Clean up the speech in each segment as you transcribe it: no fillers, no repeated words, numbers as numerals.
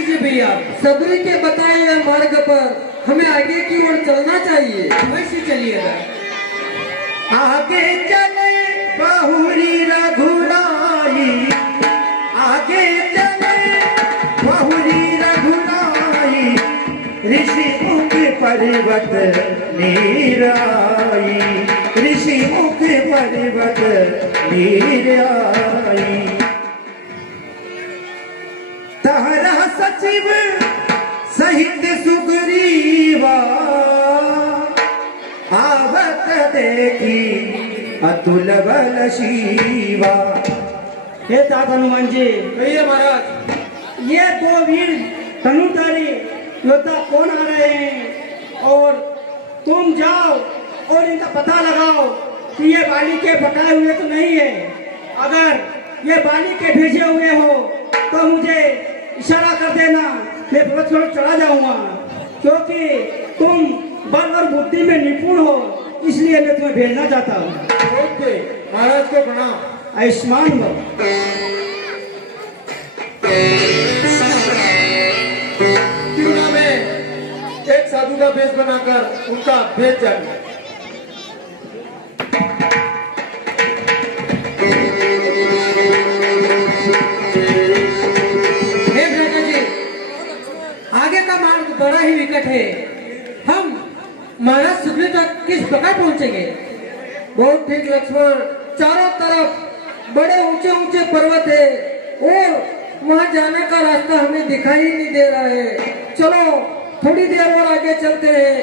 कीजिए भैया। सबरी के बताए हुए मार्ग पर हमें आगे की ओर चलना चाहिए। वैसे चलिएगा। आगे चले बहुरी रघुराई, आगे चले बहुरी रघुराई, ऋषि मुख पर्वत नीराई, ऋषि मुख पर्वत नीराई। तहरा सचिव सहित सुग्रीवा, आवत देखी अतुल बल शिवा। हे तात हनुमान जी, भैया महाराज, ये दो वीर धनुधारी योद्धा कौन आ रहे हैं? और तुम जाओ और इनका पता लगाओ कि ये बाली के बताए हुए तो नहीं है। अगर ये बाली के भेजे हुए हो तो मुझे इशारा कर देना, मैं पर्वत पर चढ़ा जाऊंगा। क्योंकि तुम बल और बुद्धि में निपुण हो, इसलिए मैं तुम्हें भेजना चाहता हूँ। ओके महाराज को प्रणाम। आयुष्मान भव। क्यों ना मैं एक साधु का भेष बनाकर उनका भेज जाऊं। हे भ्राता जी, आगे का मार्ग बड़ा ही विकट है। हम महाराज सुग्रीव तक किस प्रकार पहुंचेंगे? बहुत ठीक लक्ष्मण, चारों तरफ बड़े ऊंचे ऊंचे पर्वत है और वहाँ जाने का रास्ता हमें दिखाई नहीं दे रहा है। चलो थोड़ी देर और आगे चलते हैं,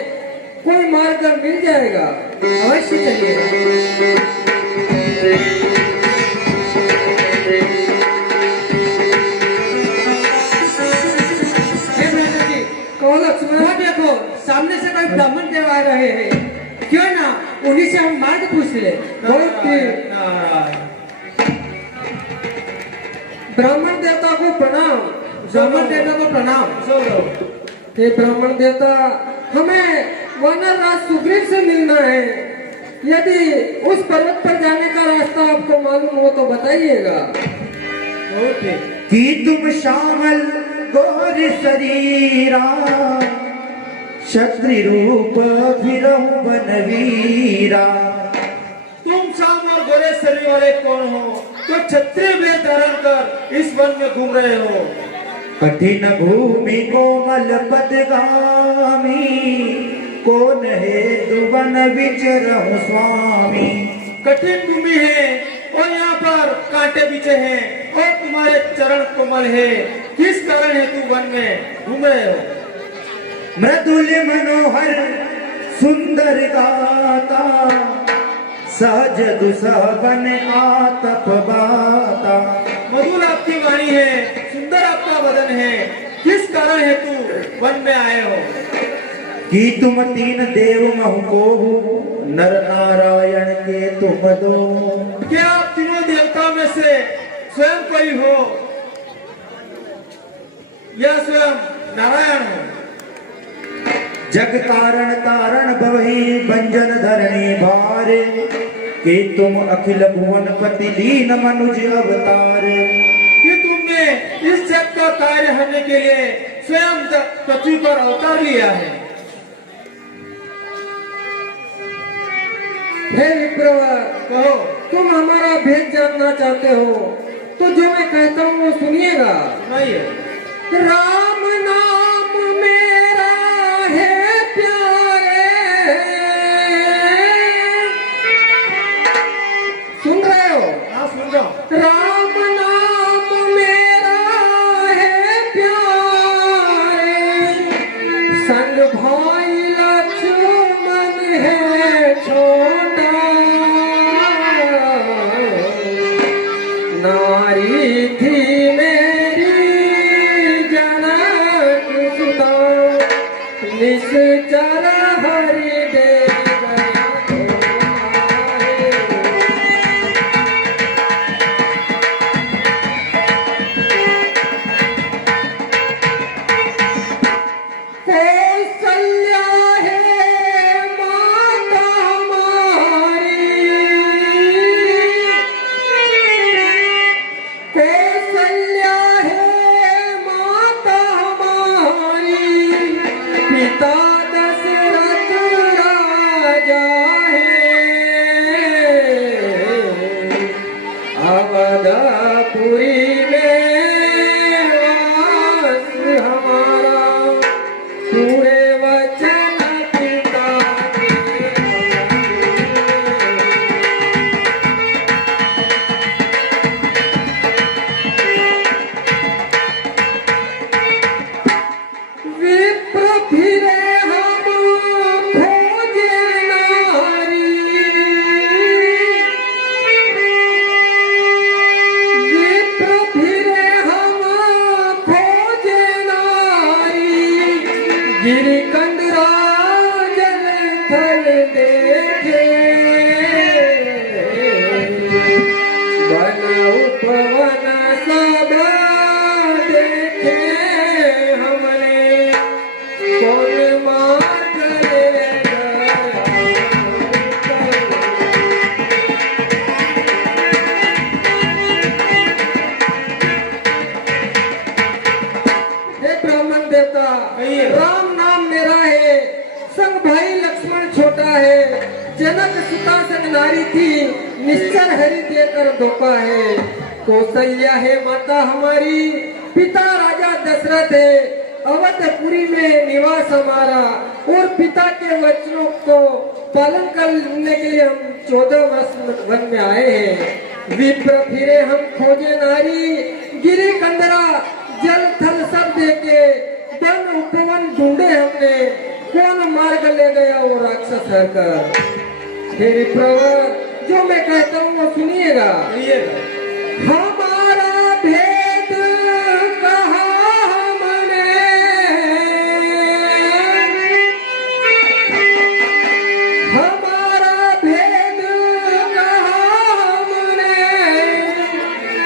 कोई मार्ग मिल जाएगा। अवश्य चलिएगा। हे भ्राता जी, कहो लक्ष्मण। वहाँ देखो, सामने से कोई ब्राह्मण देव आ रहे हैं। क्यों ना उन्हीं से हम मार्ग पूछ ले। बहुत ठीक। ब्राह्मण देवता को प्रणाम। ब्राह्मण देवता को प्रणाम। हे ब्राह्मण देवता, हमें वानर राज सुग्रीव से मिलना है। यदि उस पर्वत पर जाने का रास्ता आपको मालूम हो तो बताइएगा। कि तुम श्यामल गौर शरीरा, क्षत्रि रूप फिरहु बनवीरा। तुम शाम और गोरे शरीर वाले कौन हो? तो क्षत्रिय वेश धारण कर इस वन में घूम रहे हो। कठिन भूमि कोमल पदगामी, कौन है दुवन विचरहु स्वामी। कठिन भूमि है और यहाँ पर कांटे बिछे हैं और तुम्हारे चरण कोमल है। किस कारण है तू वन में घूम रहे हो? मृदुल मनोहर सुंदर गाता, सहज दुसह बन आतप बाता। मधुर आपकी वाणी है, सुंदर आपका वदन है। किस कारण है तू वन में आए हो? कि तुम तीन देव महु कोहु, नर नारायण के तुम दो। क्या आप तीनों देवताओं में से स्वयं कोई हो या स्वयं नारायण हो? जग कारण तारण भवहि भंजन धरणी भारे, कि तुम अखिल भुवन पति दीन मनुज अवतार। कि तुमने इस जग का कार्य होने के लिए स्वयं पृथ्वी पर अवतार लिया है। हे विप्रवर, कहो। तुम हमारा भेद जानना चाहते हो तो जो मैं कहता हूँ वो सुनिएगा। नहीं है। राम नाम मेरा है प्यारे, सुन रहे हो? हाँ सुन रहा हूँ। राम नाम मेरा है प्यारे, संग भाई लक्ष्मण है छोटा, नारी थी मेरी नारी थी निश्चर हरि देकर धोखा है। कौशल्या है माता हमारी, पिता राजा दशरथ है, अवधपुरी में निवास हमारा, और पिता के वचनों को पालन करने के लिए हम 14 वर्ष वन में आए हैं। विप्र फिरे हम खोजे नारी, गिरी कंदरा जल थल सब देके, वन उपवन ढूंढे हमने, कौन मार्ग ले गया वो राक्षस हरकर। हे विप्रवर, जो मैं कहता हूँ वो सुनिएगा। हमारा भेद कहा हमने, हमारा भेद कहा हमने,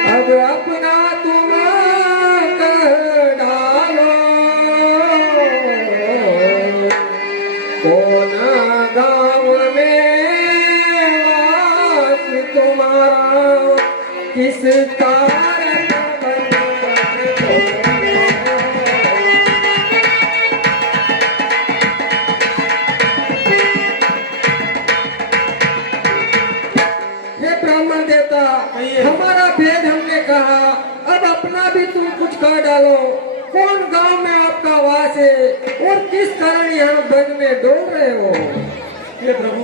अब अपना तुम कर डालो। कौन गाँव में वास तुम्हारा, किस कारण हे ब्राह्मण देवता, हमारा भेद हमने कहा, अब अपना भी तुम कुछ कह डालो। कौन गांव में आपका वास है और किस कारण यहाँ वन में डोल रहे हो? हे प्रभु,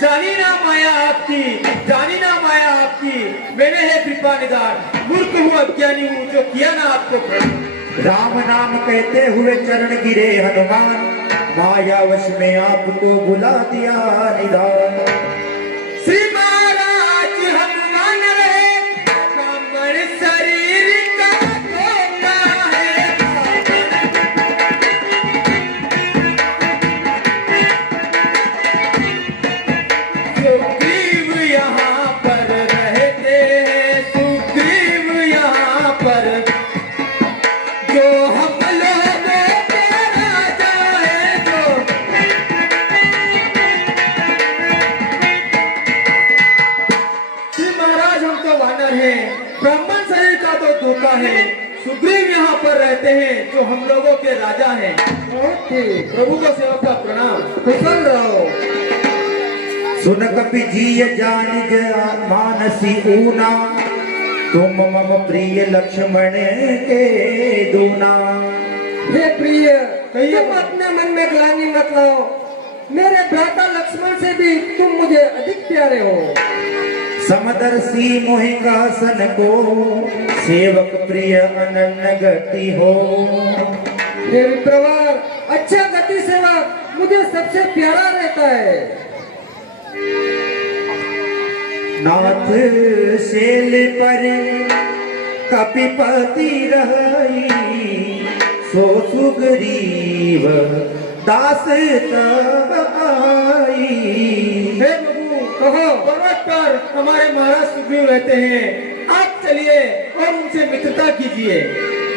जानी ना माया आपकी, जानी ना माया आपकी, मैंने है कृपा निदान, मूर्ख हूँ अज्ञानी हूँ, जो किया ना आपको प्रभु। राम नाम कहते हुए चरण गिरे हनुमान, मायावश में आपको बुला दिया निदान। श्री महाराज हनुमान रहे, ब्राह्मण शरीर का धोखा है। सुग्रीव यहाँ पर रहते हैं, सुग्रीव यहाँ पर, जो हम लोगों के राजा है, जो श्री महाराज हम तो वानर हैं, ब्राह्मण शरीर का तो धोखा है। सुग्रीव यहाँ पर रहते हैं, जो हम लोगों के राजा हैं। बहुत ठीक, प्रभु को सेवक का प्रणाम। कुशल रहो। सुन कपि जिय जानिज मानसी ऊना, तुम मम प्रिय लक्ष्मण के दूना। हे प्रिय, तुम अपने मन में ग्लानि मत लाओ, मेरे भ्राता लक्ष्मण से भी तुम मुझे अधिक प्यारे हो। समदर्शी मोहि सन को, सेवक प्रिय अनन्य गति हो। हे विप्रवर, अच्छा गति सेवक मुझे सबसे प्यारा रहता है। नाथ शैल पर कपिपति रही, सो सुग्रीव दास तब आई। हे प्रभु, कहो पर्वत पर हमारे महाराज सुग्रीव रहते हैं, आप चलिए और उनसे मित्रता कीजिए।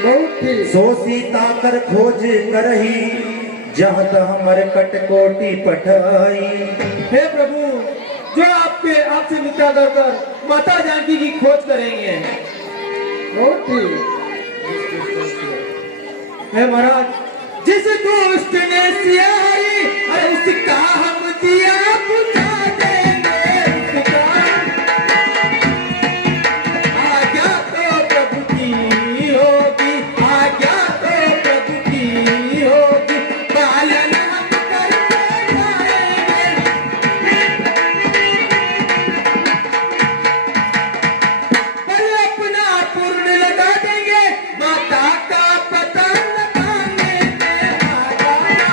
बहुत ठीक। सो सीता कर खोज करही, जहाँ हमर कटकोटि पठाई। हे प्रभु, जो आपसे मित्रता कर कर माता जानकी की खोज करेंगे। बहुत ठीक। हे महाराज, जिस दुष्ट ने सियाई, अरे उसका हम दिया बुझा देंगे, उसका आज्ञा तो प्रभु की होगी, आज्ञा तो प्रभु की होगी, पालन हम करते जाएंगे। बल अपना पूर्ण लगा देंगे, माता का पता लगाने में आ जाना।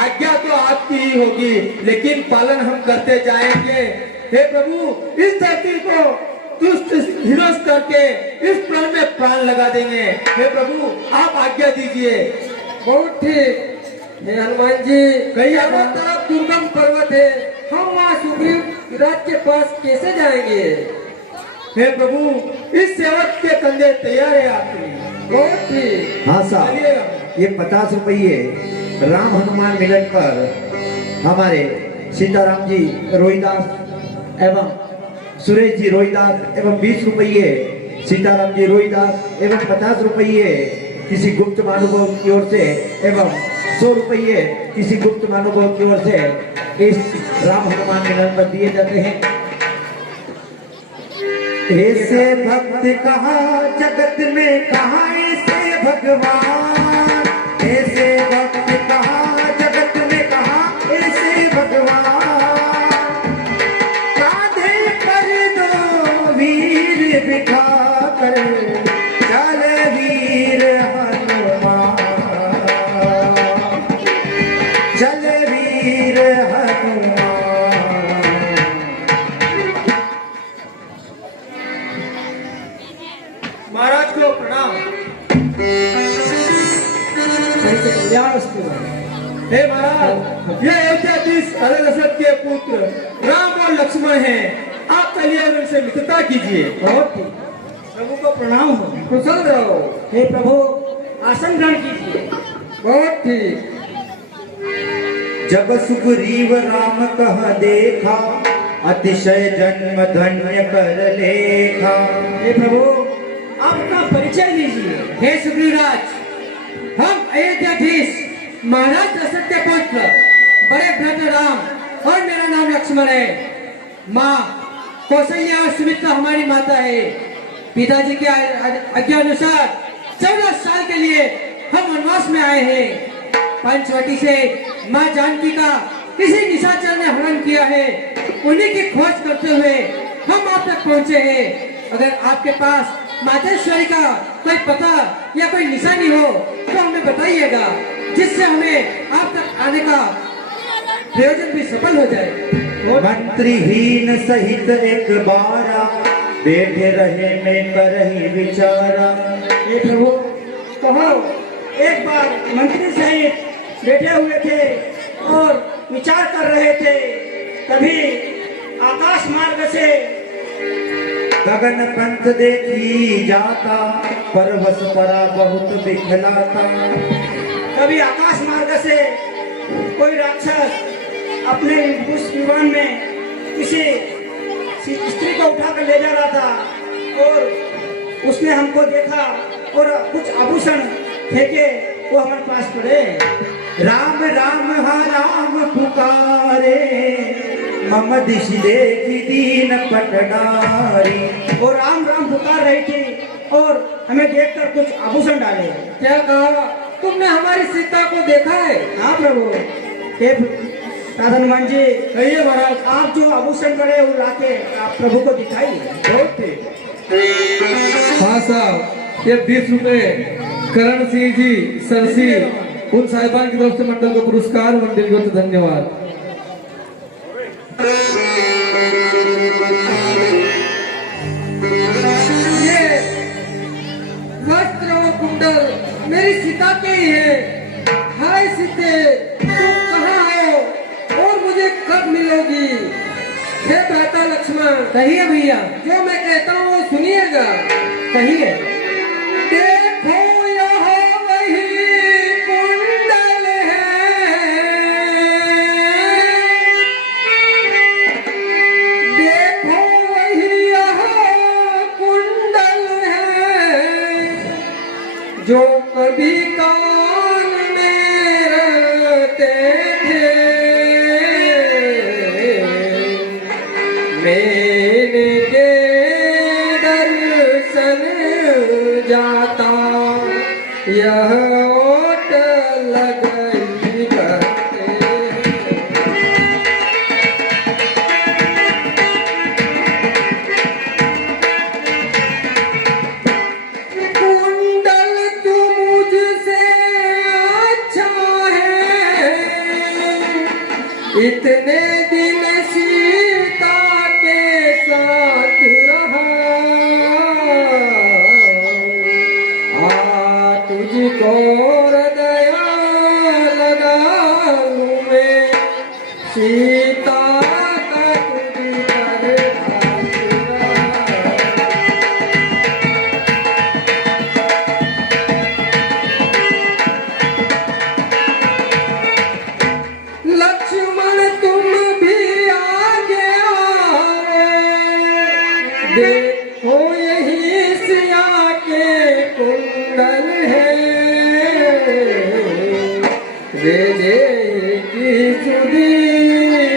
आज्ञा तो आपकी ही होगी, लेकिन पालन हम करते जाएंगे। हे प्रभु, इस धरती को दुष्ट हिरस करके इस प्राण में प्राण लगा देंगे। हे प्रभु, आप आज्ञा दीजिए। बहुत ठीक। हे हनुमान जी, कहिए। चारों तरफ दुर्गम पर्वत है, हम वहाँ सुग्रीव राज के पास कैसे जाएंगे? हे प्रभु, इस सेवक के कंधे तैयार है आपके। बहुत ठीक। हाँ साहब, चलिएगा। ये 50 रुपये राम हनुमान मिलन पर हमारे सीताराम जी रोहिदास एवं सुरेश जी रोहिदास एवं 20 रुपये सीताराम जी रोहिदास एवं 50 रुपये किसी गुप्त महानुभाव की ओर से एवं 100 रुपये किसी गुप्त महानुभाव की ओर से इस राम हनुमान मिलन पर दिए जाते हैं। ऐसे भक्त कहाँ जगत में, कहाँ ऐसे भगवान, ऐसे भक्त कहाँ जगत में, कहाँ ऐसे भगवान, कांधे पर दो वीर बिठा कर चल वीर हनुमान, चल वीर हनुमान। महाराज को प्रणाम। हे महाराज, ये अयोध्याधीश दशरथ के पुत्र राम और लक्ष्मण हैं। आप चलिए और उनसे मित्रता कीजिए। बहुत ठीक। प्रभु को प्रणाम हो। कुशल रहो। हे प्रभु, आसन ग्रहण कीजिए। बहुत ठीक। जब सुग्रीव राम कह देखा, अतिशय जन्म धन्य कर लेखा। हे प्रभु, आप अपना परिचय दीजिए। हे सुग्रीवराज, हम अयोध्याधीश महाराज दशरथ के पुत्र बड़े भ्राता राम और मेरा नाम लक्ष्मण है। माँ कौशल्या और सुमित्रा हमारी माता है। पिताजी के आज्ञा अनुसार 14 साल के लिए हम वनवास में आए हैं। पंचवटी से माँ जानकी का किसी निशाचर ने हरण किया है। उन्हीं की खोज करते हुए हम आप तक पहुँचे हैं। अगर आपके पास मातेश्वरी का कोई पता या कोई निशानी हो तो हमें बताइएगा, जिससे हमें आप तक आने का प्रयोजन भी सफल हो जाए। मंत्रीहीन सहित एक बारा, बैठे रहे मैं करही विचारा। हे प्रभु, कहो। एक बार मंत्री सहित बैठे हुए थे और विचार कर रहे थे, तभी आकाश मार्ग से गगन पंथ देखी जाता, परवश परा बहुत बिखलाता। कभी आकाश मार्ग से कोई राक्षस अपने उस विमान में किसी स्त्री को उठाकर ले जा रहा था और उसने हमको देखा और कुछ आभूषण फेंके, वो हमारे पास पड़े। राम राम हा राम पुकारे, मम दिश देखी दीन पटनारी। और राम राम पुकार रही थी और हमें देखकर कुछ आभूषण डाले। क्या कहा? तुमने हमारी सीता को देखा है? हाँ प्रभु। हे राधा हनुमान जी, कहिए महाराज। आप जो आभूषण पड़े वो लाके आप प्रभु को दिखाइए। बहुत ठीक। हाँ साहब, ये 20 रुपए करण सिंह जी सरसी उन साहिबान की तरफ से मंडल को पुरस्कार, मंडल को तो धन्यवाद। ये वस्त्र और कुंडल मेरी सीता के ही है। हाय सीते, तुम कहाँ हो और मुझे कब मिलोगी? हे भ्राता लक्ष्मण, कहिए भैया। जो मैं कहता हूँ वो सुनिएगा। कहिए। देखो यहाँ वही कुंडल है, देखो वही यहाँ कुंडल है, जो कभी कान में रहते थे, मैंने के दर्शन इतने दिन सीता के साथ रहा, आ तुझको हृदय लगा लूं मैं, सीता का तुझ पर आसरा। लक्ष्मण तुम भी आगे आओ, देखो यही सिया के कुंडल है, रे की सुधी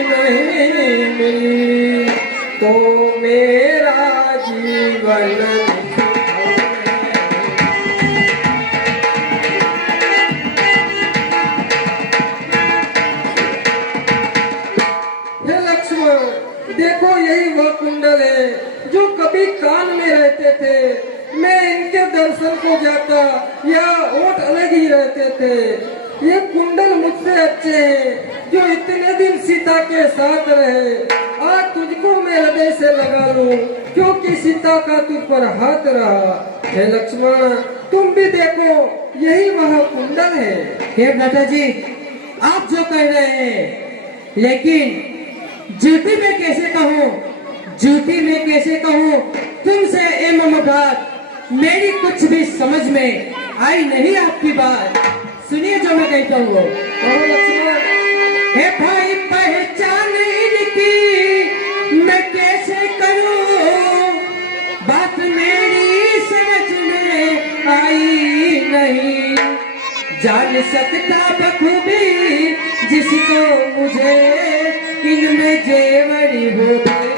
नहीं मिली तो मेरा जीवन हे लक्ष्मण, देखो यही वह कुंडल है जो कभी कान में रहते थे। मैं इनके दर्शन को जाता या ओठ अलग ही रहते थे। ये कुंडल मुझसे अच्छे हैं जो इतने दिन सीता के साथ रहे। आज तुझको मैं हृदय से लगा लूं क्योंकि सीता का तुझ पर हाथ रहा। हे लक्ष्मण, तुम भी देखो यही वह कुंडल है। हे भ्राता जी, आप जो कह रहे हैं, लेकिन झूठी में कैसे कहूँ, झूठी में कैसे कहूँ तुमसे ए ममताज, मेरी कुछ भी समझ में आई नहीं आपकी बात। सुनिए जो मैं कहता हूँ। कहो लक्ष्मण। हे भाई, पहचान इनकी मैं कैसे करूं, बात मेरी समझ में आई नहीं, जान सकता बखूबी जिसको मुझे इनमें जेवरी हो गए।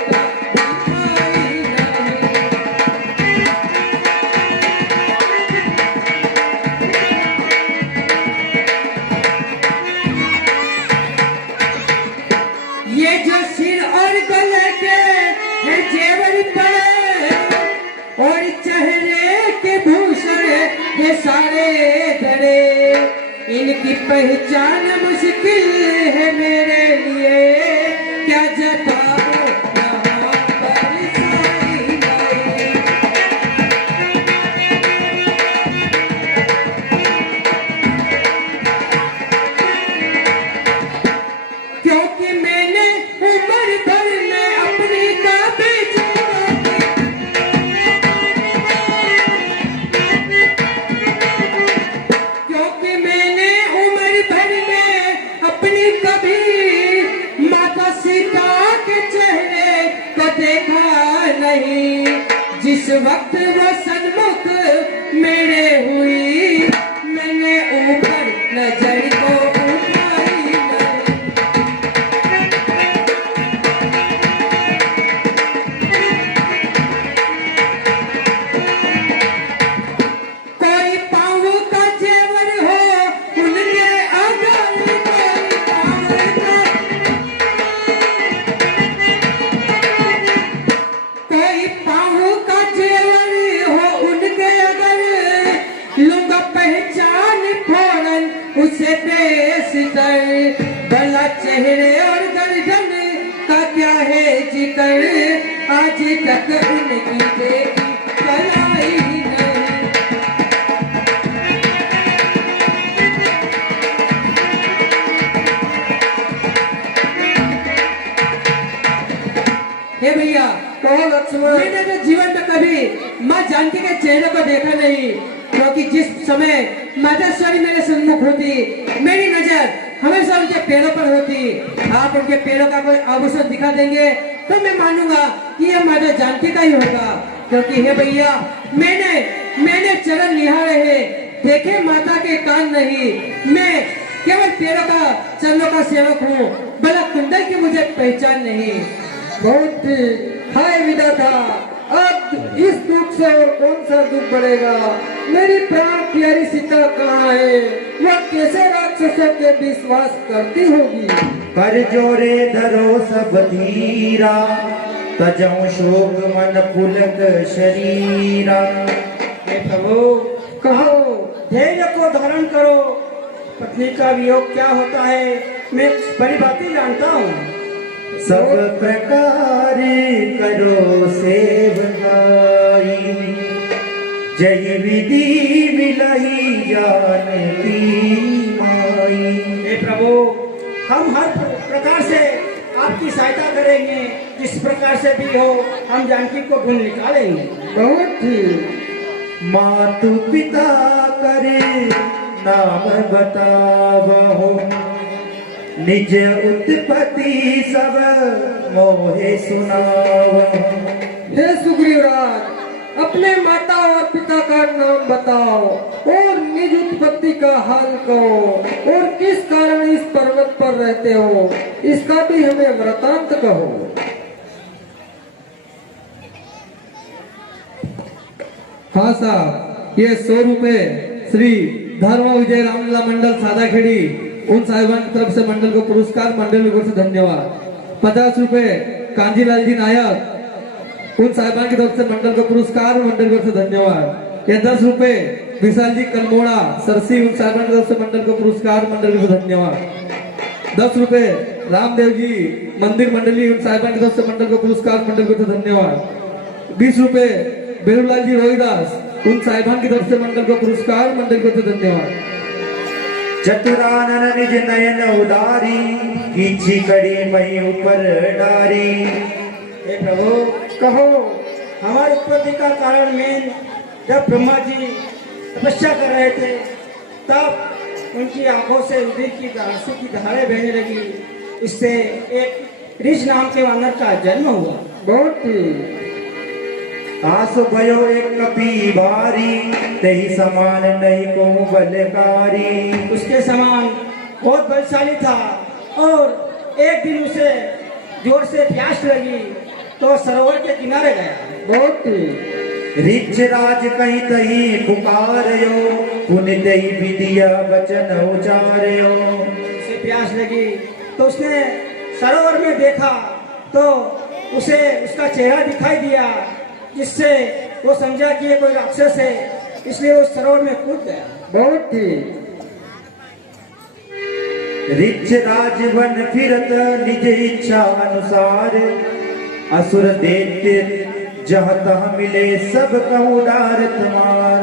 ये जो सिर और गले के है जेवर पड़े और चेहरे के भूषण है सारे धरे, इनकी पहचान मुश्किल है मेरे लिए, क्या जताऊं यहाँ पर सारी गई। क्योंकि मैंने उम्र भर में अपनी काबिज, क्योंकि मैंने उम्र भर में अपनी कभी माता सीता के चेहरे को देखा नहीं। जिस वक्त वो सन्मुख मेरे हुई, मैंने ऊपर नजर को उठाई नहीं। कोई पाँव का जेवर हो उनके अगर, कोई पाँव का जेवर हो उनके अगर, लूंगा पहचान फौरन उसे बेसितर। भला चेहरे और गर्दन का क्या है जिक्र, आज तक उनकी देखी कलाई नहीं। हे भैया, कहो लक्ष्मण। मैंने तो जीवन में कभी माँ जानकी के चेहरे को देखा नहीं, क्योंकि जिस समय माताश्वरी मेरे सम्मुख होती, मेरी नजर हमेशा उनके पैरों पर होती। आप उनके पैरों का कोई आभूषण दिखा देंगे तो मैं मानूंगा कि यह माता जानकी का ही होगा। क्योंकि हे भैया, मैंने चरण निहारे हैं, देखे माता के कान नहीं। मैं केवल पैरों का, चरणों का सेवक हूँ, भला कुंडल की मुझे पहचान नहीं। बहुत ठीक। हाय विधाता, अब इस दुख से और कौन सा दुख बढ़ेगा। मेरी प्राण प्यारी सीता कहाँ है? वह कैसे राक्षसों के विश्वास करती होगी? कर जोरे धरो सब धीरा, तजऊ शोक मन पुलक शरीरा। हे प्रभु, कहो। धैर्य को धारण करो, पत्नी का वियोग क्या होता है मैं बड़ी बातें जानता हूँ। सब प्रकार करो सेवकाई, जय विधि मिलही जानकी माई। हे प्रभु, हम हर प्रकार से आपकी सहायता करेंगे, जिस प्रकार से भी हो हम जानकी को ढूंढ निकालेंगे। बहुत ठीक। मातु पिता करे नाम बतावहो, निज उत्पत्ति सब मोहे सुनावहो। हे सुग्रीवराज, अपने माता और पिता का नाम बताओ और निज उत्पत्ति का हाल कहो और किस कारण इस पर्वत पर रहते हो, इसका भी हमें वृतांत कहो। हाँ साहब, ये 100 रुपए श्री धर्म विजय रामलीला मंडल सादाखेड़ी उन साहिबान की तरफ से मंडल को पुरस्कार, मंडल की ओर से धन्यवाद। 50 रुपए कांजीलाल जी नायक उन साहिबान की तरफ से मंडल को पुरस्कार, मंडल की ओर से धन्यवाद। ये 10 रुपए विशाल जी कलमोड़ा सरसी उन साहिबान की तरफ से मंडल को पुरस्कार, मंडल की ओर से धन्यवाद। 10 रुपए रामदेव जी मंदिर मंडली उन साहिबान की तरफ से मंडल को पुरस्कार, मंडल की ओर से धन्यवाद। 20 रुपए बेरुलाल जी रोहिदास उन साहिबान की तरफ से मंडल को पुरस्कार, मंडल को धन्यवाद। चतुरानन निज नयन उदारी, कीची कड़ी मई ऊपर डारी। हे प्रभु, कहो हमारी उत्पत्ति का कारण में जब ब्रह्मा जी तपस्या कर रहे थे तब उनकी आंखों से रुधिर की आंसू की धारें बहने लगी, इससे एक ऋष नाम के वानर का जन्म हुआ। बहुत ठीक। आसु भयो एक कपी भारी, तेहि समान नहीं को बलकारी। उसके समान बहुत बलशाली था और एक दिन उसे जोर से प्यास लगी तो सरोवर के किनारे गया। बहुत ठीक। रिच राज कहीं तही पुकारयो, पुनित ही विधिया वचन उचारयो। उसे प्यास लगी तो उसने सरोवर में देखा तो उसे उसका चेहरा दिखाई दिया, जिससे वो समझा कि ये कोई राक्षस है, इसलिए वो सरोवर में कूद गया। बहुत ठीक। रिच राजवन फिरत निज इच्छा अनुसार, असुर दैत्य जहाँ तहाँ मिले सब कहूँ डारत मार।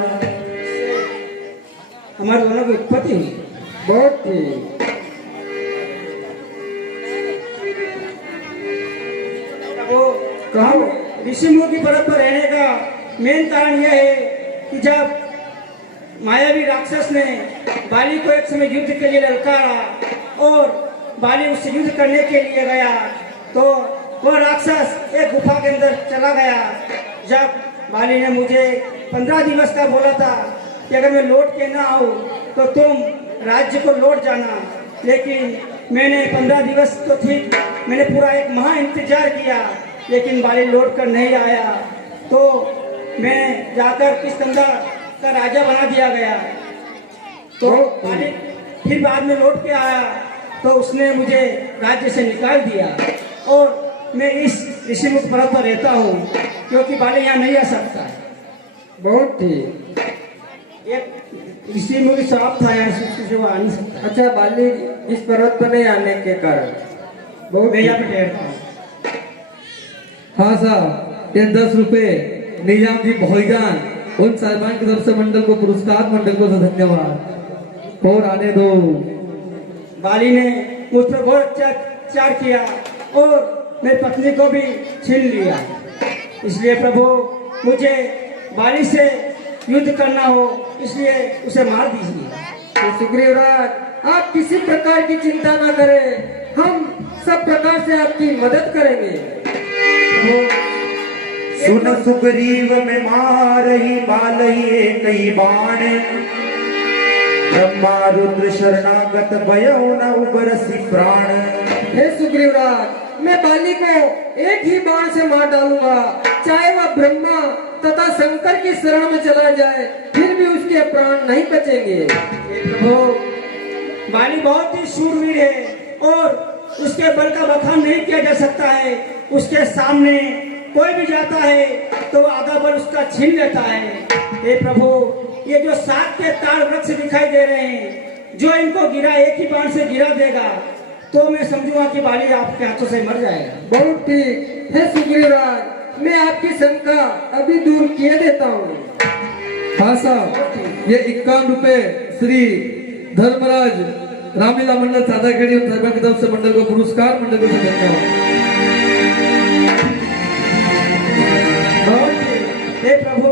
हमारे दोनों की उत्पत्ति हुई। बहुत ठीक। वो कहो। ऋषि मुनि की पर्वत पर रहने का मेन कारण यह है कि जब मायावी राक्षस ने बाली को एक समय युद्ध के लिए ललकारा और बाली उससे युद्ध करने के लिए गया तो वह राक्षस एक गुफा के अंदर चला गया। जब बाली ने मुझे 15 दिवस का बोला था कि अगर मैं लौट के ना आऊँ तो तुम राज्य को लौट जाना, लेकिन मैंने 15 दिवस तो ठीक, मैंने पूरा एक माह इंतजार किया, लेकिन बाली लौट कर नहीं आया तो मैं जाकर किष्किंधा का राजा बना दिया गया। तो बाली फिर बाद में लौट के आया तो उसने मुझे राज्य से निकाल दिया और मैं इस ऋषिमुख पर्वत पर रहता हूँ क्योंकि बाली यहाँ नहीं आ सकता। बहुत ठीक। एक ऋषिमुख श्राप था, यहाँ से वो आ नहीं सकता। अच्छा, बाली इस पर्वत पर नहीं आने के कारण बहुत मैं यहाँ पे ठहरता हूँ। हाँ साहब, ये 10 रुपए निजाम जी भोईजान उन साहिबान की तरफ से मंडल को पुरस्कार, मंडल को धन्यवाद। और आने दो। बाली ने मुझ पर बहुत अत्याचार किया और मेरी पत्नी को भी छीन लिया, इसलिए प्रभु मुझे बाली से युद्ध करना हो, इसलिए उसे मार दीजिए। तो सुग्रीवराज, आप किसी प्रकार की चिंता न करें, हम सब प्रकार से आपकी मदद करेंगे। सुन सुग्रीव में मारही बालही कई बाण, ब्रह्मा रुद्र शरणागत भयो न उबरसी प्राण। हे सुग्रीवराज, मैं बाली को एक ही बाण से मार डालूंगा, चाहे वह ब्रह्मा तथा शंकर की शरण में चला जाए, फिर भी उसके प्राण नहीं बचेंगे। प्रभु, बाली बहुत ही शूरवीर है और उसके बल का बखान नहीं किया जा सकता है। उसके सामने कोई भी जाता है तो आधा बल उसका छीन लेता है। हे प्रभु, ये जो 7 के ताड़ वृक्ष दिखाई दे रहे हैं, जो इनको गिरा एक ही बाण से गिरा देगा तो मैं समझूंगा कि बाली आपके हाथों से मर जाएगा। बहुत ठीक है सुग्रीवराज, मैं आपकी शंका अभी दूर किए देता हूँ। हाँ साहब, ये 51 रुपए श्री धर्मराज रामलीला मंडल सादाखेड़ी उन साहिबान की तरफ से मंडल को पुरस्कार, मंडल को धन्यवाद। बहुत ठीक। हे प्रभु,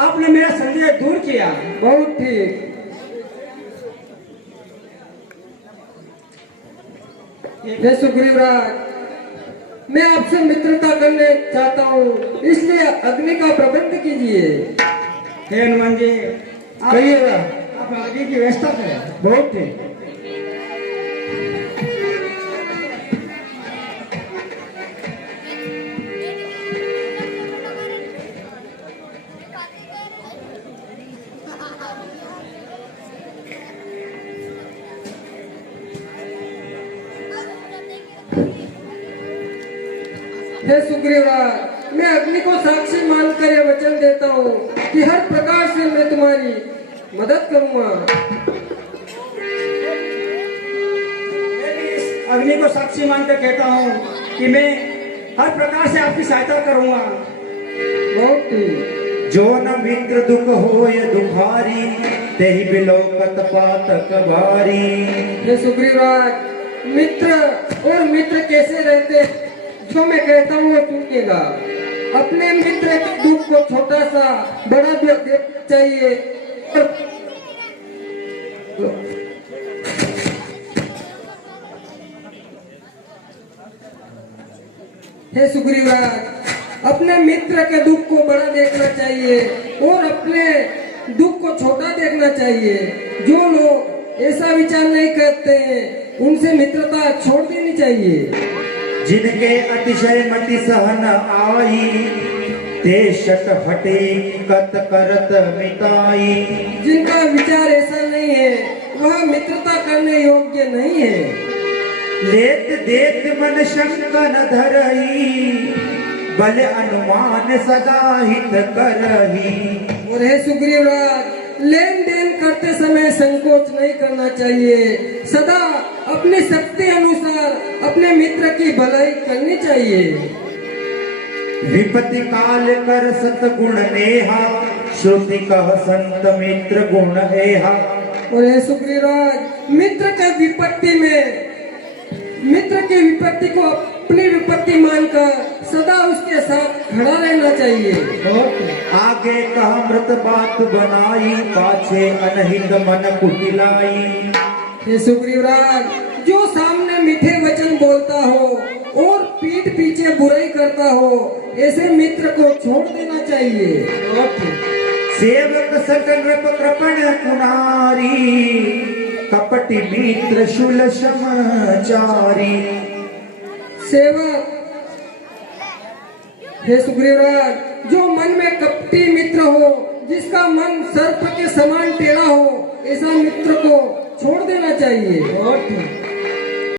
आपने मेरा संदेह दूर किया। बहुत ठीक। हे सुग्रीवराज, मैं आपसे मित्रता करने चाहता हूँ, इसलिए अग्नि का प्रबंध कीजिए। हे हनुमान जी, कहिएगा। आप अग्नि की व्यवस्था करें। बहुत ठीक। हे सुग्रीवराज, मैं अग्नि को साक्षी मानकर यह वचन देता हूँ कि हर प्रकार से मैं तुम्हारी मदद करूंगा। मैं भी इस अग्नि को साक्षी मानकर कहता हूँ कि मैं हर प्रकार से आपकी सहायता करूंगा। बहुत ठीक। जो न मित्र दुख होय दुखारी, तेहि बिलोकत पातक भारी। हे सुग्रीवराज, मित्र और मित्र कैसे रहते, जो मैं कहता हूँ वो सुनिएगा। अपने मित्र के दुख को छोटा सा बड़ा देखना चाहिए। हे सुग्रीवराज, अपने मित्र के दुख को बड़ा देखना चाहिए और अपने दुख को छोटा देखना चाहिए। जो लोग ऐसा विचार नहीं करते हैं, उनसे मित्रता छोड़ देनी चाहिए। जिनके अतिशय मति सहन आई, ते शत हटे कत करत मिताई। जिनका विचार ऐसा नहीं है, वह मित्रता करने योग्य नहीं है। लेत देत मन शंका न धरही, बल अनुमान सदा हित करही। और हे सुग्रीवराज, लेन देन करते समय संकोच नहीं करना चाहिए। सदा अपनी शक्ति अनुसार अपने मित्र की भलाई करनी चाहिए। विपत्ति काल कर सतगुण नेहा, श्रुति कह संत मित्र गुण एहा। और हे सुग्रीवराज, मित्र की विपत्ति को अपनी विपत्ति मानकर सदा उसके साथ खड़ा रहना चाहिए। आगे कह मृत बात बनाई, पाछे अनहित मन कुटिलाई। हे सुग्रीवराज, जो सामने मीठे वचन बोलता हो और पीठ पीछे बुराई करता हो, ऐसे मित्र को छोड़ देना चाहिए। सेवक सकल नृप कृपण कुनारी, कपटि मित्र शूल समाचारी। सेवक, हे सुग्रीवराज, जो मन में कपटी मित्र हो, जिसका मन सर्प के समान टेढ़ा हो, ऐसा मित्र को छोड़ देना चाहिए।